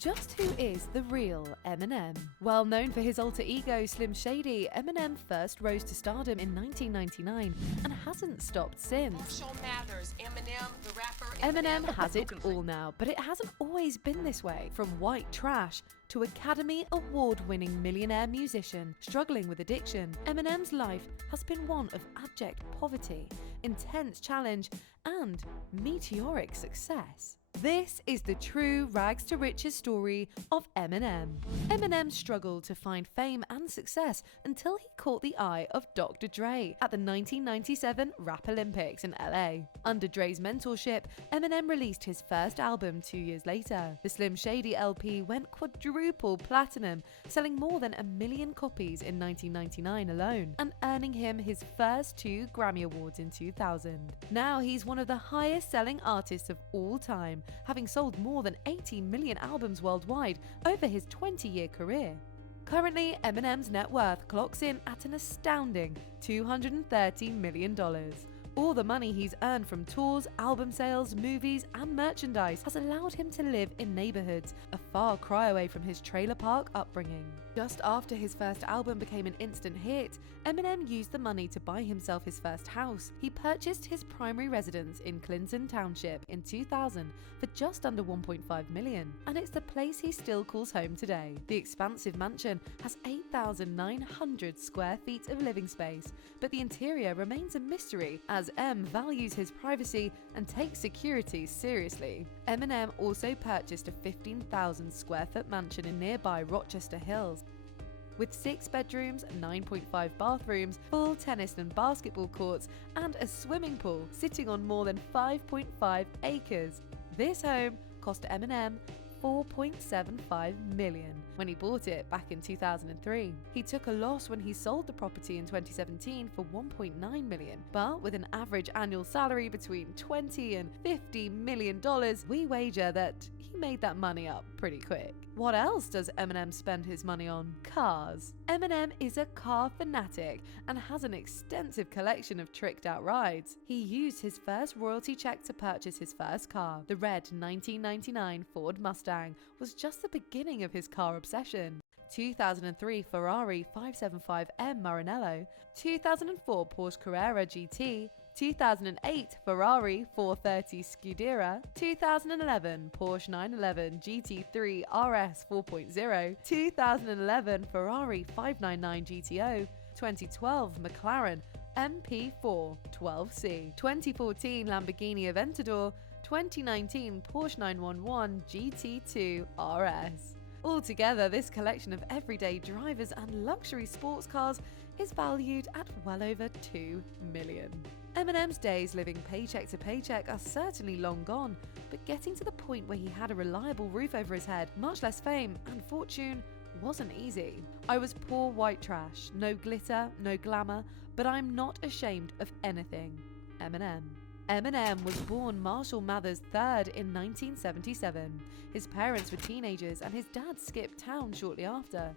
Just who is the real Eminem? Well known for his alter ego Slim Shady, Eminem first rose to stardom in 1999 and hasn't stopped since. Eminem has it all now, but it hasn't always been this way. From white trash to Academy Award-winning millionaire musician struggling with addiction, Eminem's life has been one of abject poverty, intense challenge, and meteoric success. This is the true rags to riches story of Eminem. Eminem struggled to find fame and success until he caught the eye of Dr. Dre at the 1997 Rap Olympics in LA. Under Dre's mentorship, Eminem released his first album 2 years later. The Slim Shady LP went quadruple platinum, selling more than 1 million copies in 1999 alone, and earning him his first 2 Grammy Awards in 2000. Now he's one of the highest selling artists of all time, having sold more than 80 million albums worldwide over his 20-year career. Currently, Eminem's net worth clocks in at an astounding $230 million. All the money he's earned from tours, album sales, movies, and merchandise has allowed him to live in neighborhoods a far cry away from his trailer park upbringing. Just after his first album became an instant hit, Eminem used the money to buy himself his first house. He purchased his primary residence in Clinton Township in 2000 for just under $1.5 million, and it's the place he still calls home today. The expansive mansion has 8,900 square feet of living space, but the interior remains a mystery as M values his privacy and takes security seriously. Eminem also purchased a 15,000 square foot mansion in nearby Rochester Hills, with 6 bedrooms, 9.5 bathrooms, full tennis and basketball courts, and a swimming pool sitting on more than 5.5 acres. This home cost Eminem $4.75 million when he bought it back in 2003. He took a loss when he sold the property in 2017 for $1.9 million, but with an average annual salary between $20 and $50 million, we wager that he made that money up pretty quick. What else does Eminem spend his money on? Cars. Eminem is a car fanatic and has an extensive collection of tricked out rides. He used his first royalty check to purchase his first car. The red 1999 Ford Mustang was just the beginning of his car obsession. 2003 Ferrari 575M Maranello, 2004 Porsche Carrera GT, 2008 Ferrari 430 Scuderia, 2011 Porsche 911 GT3 RS 4.0, 2011 Ferrari 599 GTO, 2012 McLaren MP4 12C, 2014 Lamborghini Aventador, 2019 Porsche 911 GT2 RS. Altogether, this collection of everyday drivers and luxury sports cars is valued at well over $2 million. Eminem's days living paycheck to paycheck are certainly long gone, but getting to the point where he had a reliable roof over his head, much less fame and fortune, wasn't easy. I was poor white trash, no glitter, no glamour, but I'm not ashamed of anything. Eminem. Eminem was born Marshall Mathers III in 1977. His parents were teenagers and his dad skipped town shortly after,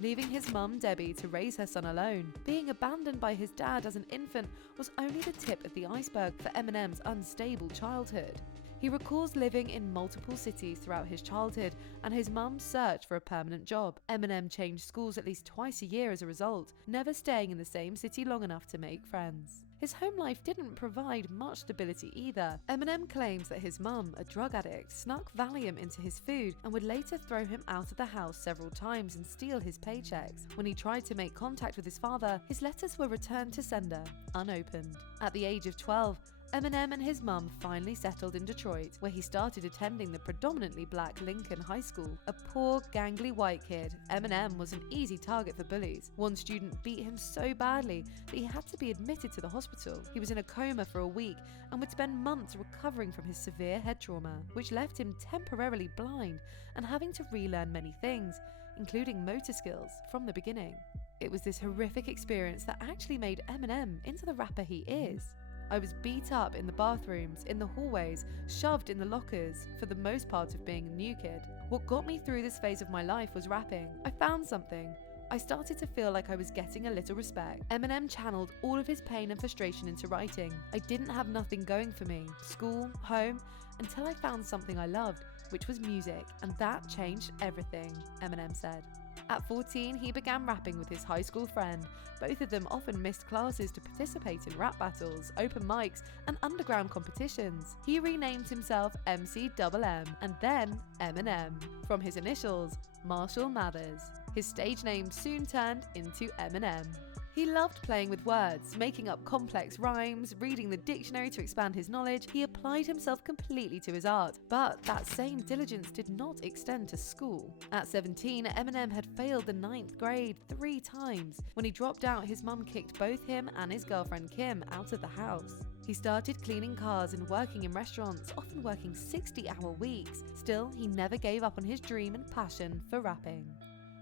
leaving his mum Debbie to raise her son alone. Being abandoned by his dad as an infant was only the tip of the iceberg for Eminem's unstable childhood. He recalls living in multiple cities throughout his childhood and his mum's search for a permanent job. Eminem changed schools at least twice a year as a result, never staying in the same city long enough to make friends. His home life didn't provide much stability either. Eminem claims that his mum, a drug addict, snuck Valium into his food and would later throw him out of the house several times and steal his paychecks. When he tried to make contact with his father, his letters were returned to sender, unopened. At the age of 12, Eminem and his mum finally settled in Detroit, where he started attending the predominantly black Lincoln High School. A poor, gangly white kid, Eminem was an easy target for bullies. One student beat him so badly that he had to be admitted to the hospital. He was in a coma for a week and would spend months recovering from his severe head trauma, which left him temporarily blind and having to relearn many things, including motor skills, from the beginning. It was this horrific experience that actually made Eminem into the rapper he is. I was beat up in the bathrooms, in the hallways, shoved in the lockers for the most part of being a new kid. What got me through this phase of my life was rapping. I found something. I started to feel like I was getting a little respect. Eminem channeled all of his pain and frustration into writing. I didn't have nothing going for me, school, home, until I found something I loved, which was music, and that changed everything, Eminem said. At 14, he began rapping with his high school friend. Both of them often missed classes to participate in rap battles, open mics, and underground competitions. He renamed himself MC Eminem and then Eminem, from his initials, Marshall Mathers. His stage name soon turned into Eminem. He loved playing with words, making up complex rhymes, reading the dictionary to expand his knowledge. He applied himself completely to his art, but that same diligence did not extend to school. At 17, Eminem had failed the 9th grade 3 times. When he dropped out, his mum kicked both him and his girlfriend Kim out of the house. He started cleaning cars and working in restaurants, often working 60-hour weeks. Still, he never gave up on his dream and passion for rapping.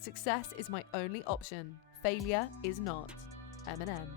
Success is my only option. Failure is not. Eminem.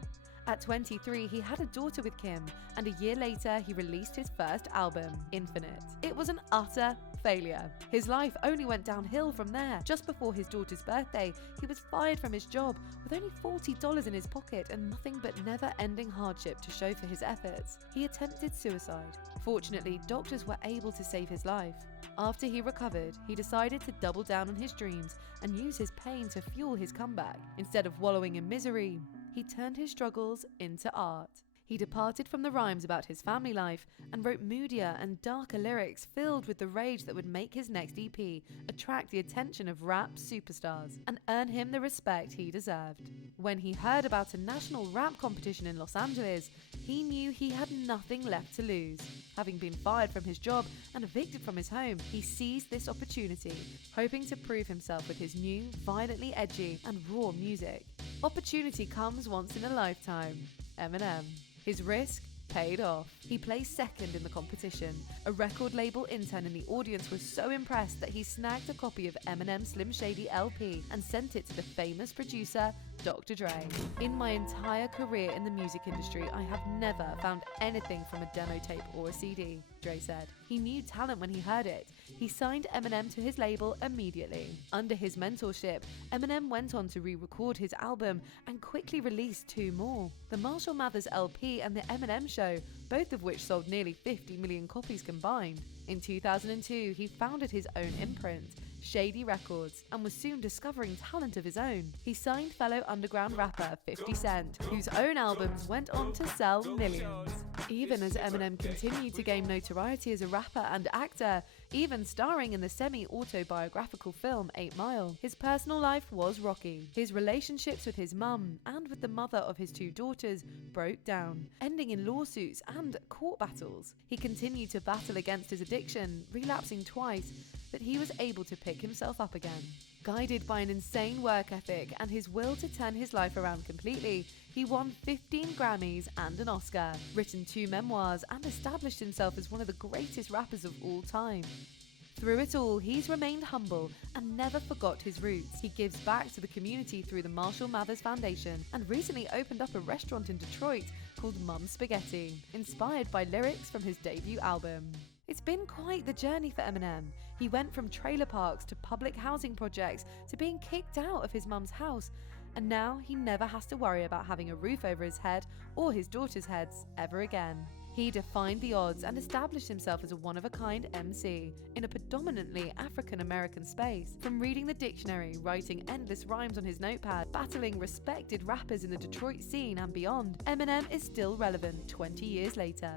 At 23, he had a daughter with Kim, and a year later, he released his first album, Infinite. It was an utter failure. His life only went downhill from there. Just before his daughter's birthday, he was fired from his job with only $40 in his pocket and nothing but never-ending hardship to show for his efforts. He attempted suicide. Fortunately, doctors were able to save his life. After he recovered, he decided to double down on his dreams and use his pain to fuel his comeback. Instead of wallowing in misery, he turned his struggles into art. He departed from the rhymes about his family life and wrote moodier and darker lyrics filled with the rage that would make his next EP attract the attention of rap superstars and earn him the respect he deserved. When he heard about a national rap competition in Los Angeles, he knew he had nothing left to lose. Having been fired from his job and evicted from his home, he seized this opportunity, hoping to prove himself with his new, violently edgy and raw music. Opportunity comes once in a lifetime. Eminem. His risk paid off. He placed second in the competition. A record label intern in the audience was so impressed that he snagged a copy of Eminem Slim Shady LP and sent it to the famous producer, Dr. Dre. In my entire career in the music industry, I have never found anything from a demo tape or a CD, Dre said. He knew talent when he heard it. He signed Eminem to his label immediately. Under his mentorship, Eminem went on to re-record his album and quickly released 2 more. The Marshall Mathers LP and The Eminem Show, both of which sold nearly 50 million copies combined. In 2002, he founded his own imprint, Shady Records, and was soon discovering talent of his own. He signed fellow underground rapper 50 Cent, whose own albums went on to sell millions. Even as Eminem continued to gain notoriety as a rapper and actor, even starring in the semi-autobiographical film 8 Mile, his personal life was rocky. His relationships with his mum and with the mother of his 2 daughters broke down, ending in lawsuits and court battles. He continued to battle against his addiction, relapsing twice, but he was able to pick himself up again. Guided by an insane work ethic and his will to turn his life around completely, he won 15 Grammys and an Oscar, written 2 memoirs, and established himself as one of the greatest rappers of all time. Through it all, he's remained humble and never forgot his roots. He gives back to the community through the Marshall Mathers Foundation and recently opened up a restaurant in Detroit called Mum's Spaghetti, inspired by lyrics from his debut album. It's been quite the journey for Eminem. He went from trailer parks to public housing projects to being kicked out of his mum's house, and now he never has to worry about having a roof over his head or his daughters' heads ever again. He defied the odds and established himself as a one-of-a-kind MC in a predominantly African-American space. From reading the dictionary, writing endless rhymes on his notepad, battling respected rappers in the Detroit scene and beyond, Eminem is still relevant 20 years later.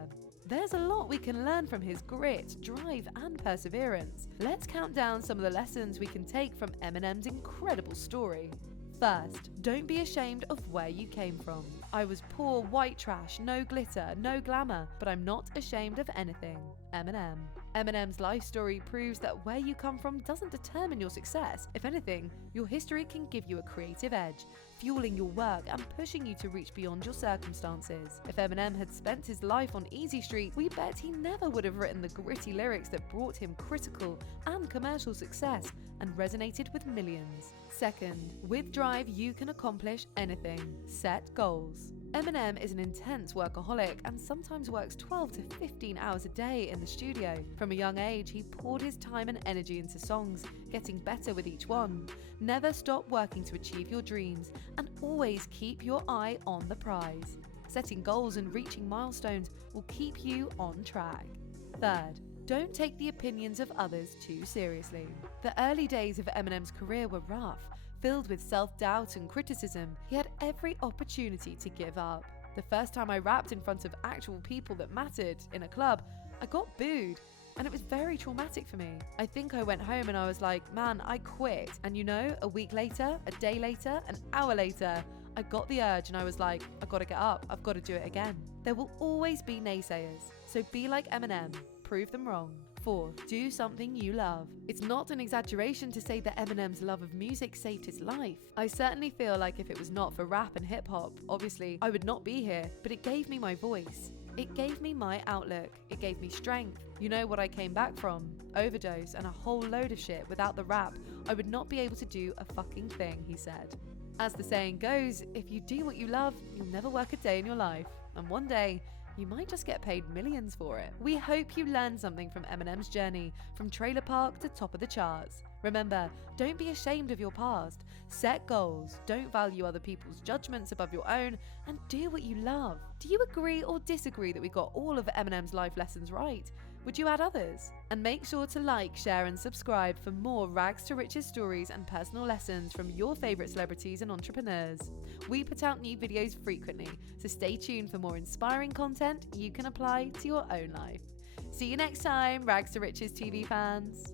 There's a lot we can learn from his grit, drive, and perseverance. Let's count down some of the lessons we can take from Eminem's incredible story. First, don't be ashamed of where you came from. I was poor white trash, no glitter, no glamour, but I'm not ashamed of anything. Eminem. Eminem's life story proves that where you come from doesn't determine your success. If anything, your history can give you a creative edge, fueling your work and pushing you to reach beyond your circumstances. If Eminem had spent his life on Easy Street, we bet he never would have written the gritty lyrics that brought him critical and commercial success and resonated with millions. Second, with drive, you can accomplish anything. Set goals. Eminem is an intense workaholic and sometimes works 12 to 15 hours a day in the studio. From a young age, he poured his time and energy into songs, getting better with each one. Never stop working to achieve your dreams and always keep your eye on the prize. Setting goals and reaching milestones will keep you on track. Third, don't take the opinions of others too seriously. The early days of Eminem's career were rough, filled with self-doubt and criticism. He had every opportunity to give up. The first time I rapped in front of actual people that mattered in a club, I got booed. And it was very traumatic for me. I think I went home and I was like, man, I quit. And you know, a week later, a day later, an hour later, I got the urge and I was like, I've got to get up. I've got to do it again. There will always be naysayers. So be like Eminem. Prove them wrong. 4. Do something you love. It's not an exaggeration to say that Eminem's love of music saved his life. I certainly feel like if it was not for rap and hip hop, obviously, I would not be here, but it gave me my voice. It gave me my outlook. It gave me strength. You know what I came back from? Overdose and a whole load of shit. Without the rap, I would not be able to do a fucking thing, he said. As the saying goes, if you do what you love, you'll never work a day in your life. And one day, you might just get paid millions for it. We hope you learned something from Eminem's journey, from trailer park to top of the charts. Remember, don't be ashamed of your past. Set goals, don't value other people's judgments above your own, and do what you love. Do you agree or disagree that we got all of Eminem's life lessons right? Would you add others? And make sure to like, share and subscribe for more rags to riches stories and personal lessons from your favourite celebrities and entrepreneurs. We put out new videos frequently, so stay tuned for more inspiring content you can apply to your own life. See you next time, Rags to Riches TV fans.